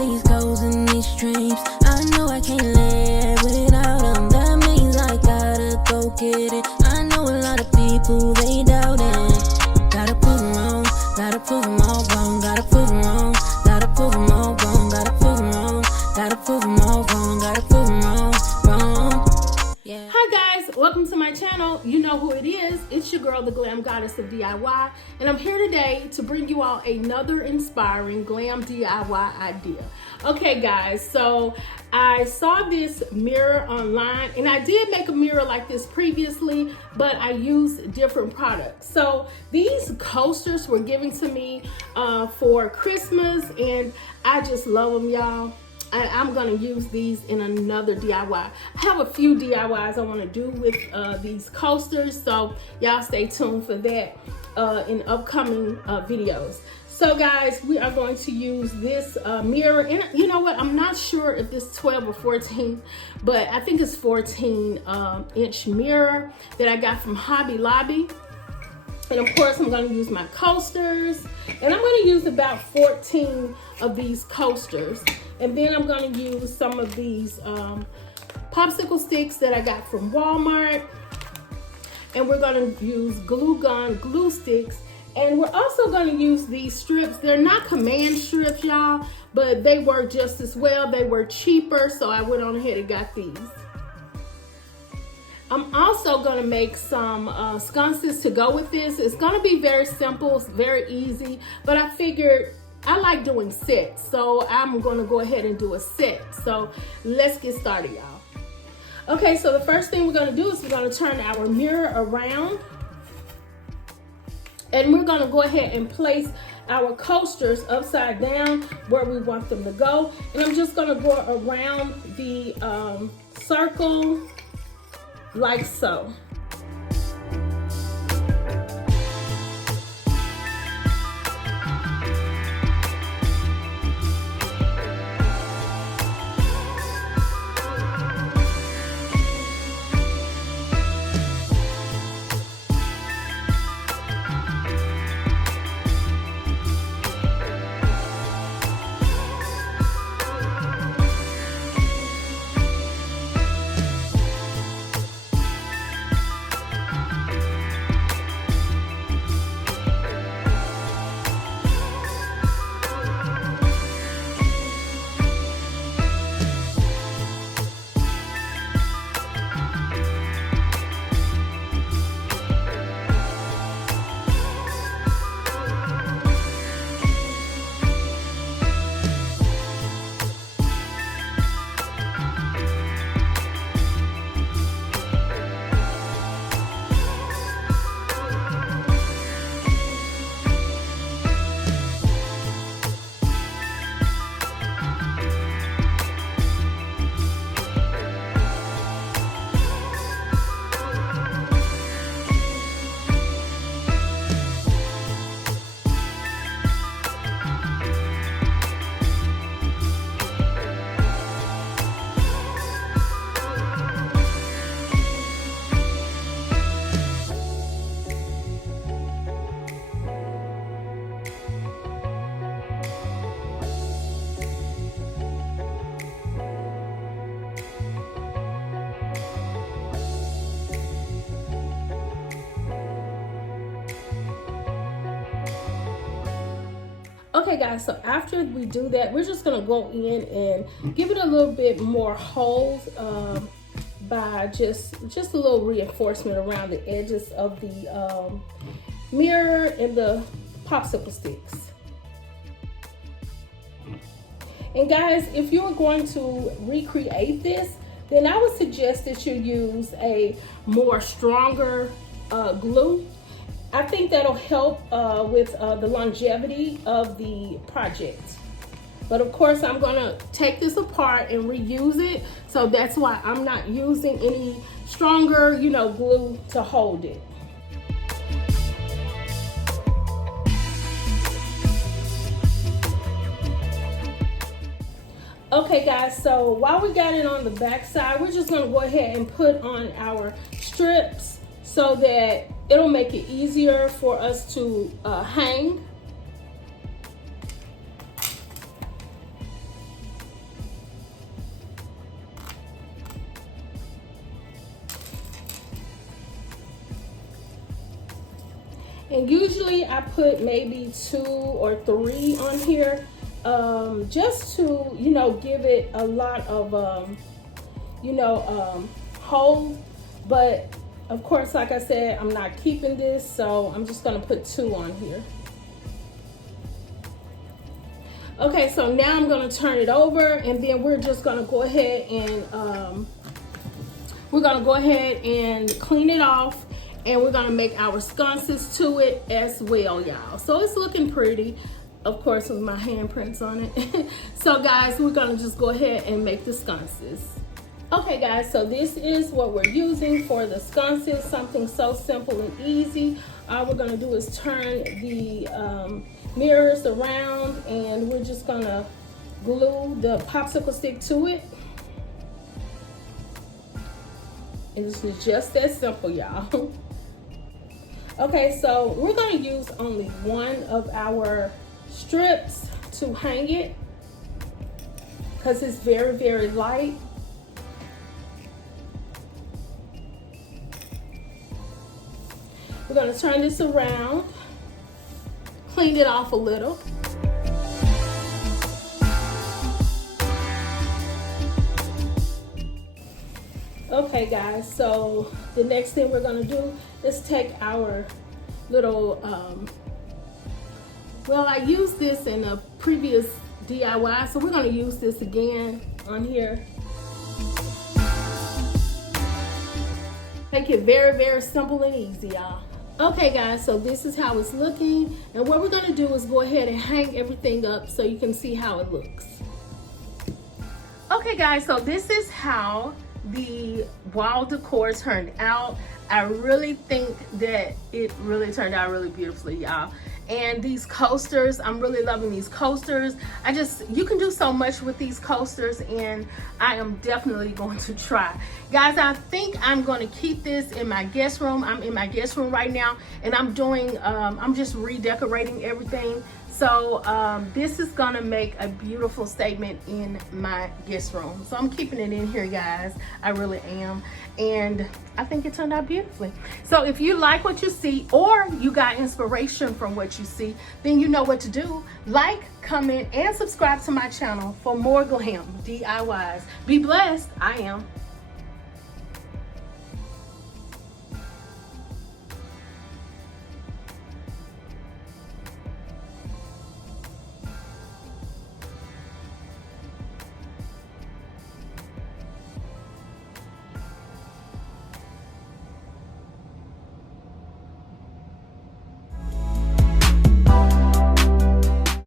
these goals and these dreams. I know I can't live without them. That means I gotta go get it. I know a lot of people, they doubt it. Gotta prove them wrong, gotta prove them all wrong. Gotta prove them wrong, gotta prove them all wrong. Gotta prove them wrong, gotta prove them all wrong. Gotta prove them wrong, wrong. Yeah. Hi guys, welcome to my channel. You know who it is. It's your girl, the Glam Goddess of DIY, and I'm here today to bring you all another inspiring glam DIY idea. Okay guys, so I saw this mirror online, and I did make a mirror like this previously, but I used different products. So these coasters were given to me for Christmas, and I just love them, y'all. I'm gonna use these in another DIY. I have a few DIYs I wanna do with these coasters, so y'all stay tuned for that in upcoming videos. So guys, we are going to use this mirror, and you know what, I'm not sure if this is 12 or 14, but I think it's 14 inch mirror that I got from Hobby Lobby. And of course, I'm going to use my coasters, and I'm going to use about 14 of these coasters. And then I'm going to use some of these popsicle sticks that I got from Walmart. And we're going to use glue gun glue sticks. And we're also going to use these strips. They're not command strips, y'all, but they work just as well. They were cheaper, so I went on ahead and got these. I'm also gonna make some sconces to go with this. It's gonna be very simple, it's very easy, but I figured I like doing sets, so I'm gonna go ahead and do a set. So let's get started, y'all. Okay, so the first thing we're gonna do is we're gonna turn our mirror around, and we're gonna go ahead and place our coasters upside down where we want them to go. And I'm just gonna go around the circle like so. Okay guys, so after we do that, we're just gonna go in and give it a little bit more hold by just a little reinforcement around the edges of the mirror and the popsicle sticks. And guys, if you're going to recreate this, then I would suggest that you use a more stronger glue. I think that'll help with the longevity of the project. But of course, I'm gonna take this apart and reuse it. So that's why I'm not using any stronger, glue to hold it. Okay guys, so while we got it on the back side, we're just gonna go ahead and put on our strips so that it'll make it easier for us to hang. And usually I put maybe 2 or 3 on here, just to, you know, give it a lot of, hold. But of course, like I said, I'm not keeping this, so I'm just gonna put 2 on here. Okay, so now I'm gonna turn it over, and then we're just gonna go ahead and clean it off, and we're gonna make our sconces to it as well, y'all. So it's looking pretty, of course, with my handprints on it. So guys, we're gonna just go ahead and make the sconces. Okay guys, so this is what we're using for the sconces, something so simple and easy. All we're gonna do is turn the mirrors around, and we're just gonna glue the popsicle stick to it. And this is just that simple, y'all. Okay, so we're gonna use only one of our strips to hang it because it's very, very light. We're gonna turn this around, clean it off a little. Okay guys, so the next thing we're gonna do is take our little, well, I used this in a previous DIY, so we're gonna use this again on here. Make it very, very simple and easy, y'all. Okay guys, so this is how it's looking, and what we're gonna do is go ahead and hang everything up so you can see how it looks. Okay guys, so this is how the wall decor turned out. I really think that it really turned out really beautifully, y'all. And these coasters, I'm really loving these coasters. You can do so much with these coasters, and I am definitely going to try. Guys, I think I'm going to keep this in my guest room. I'm in my guest room right now, and I'm just redecorating everything. So this is gonna make a beautiful statement in my guest room. So I'm keeping it in here, guys. I really am. And I think it turned out beautifully. So if you like what you see, or you got inspiration from what you see, then you know what to do. Like, comment, and subscribe to my channel for more glam DIYs. Be blessed. I am.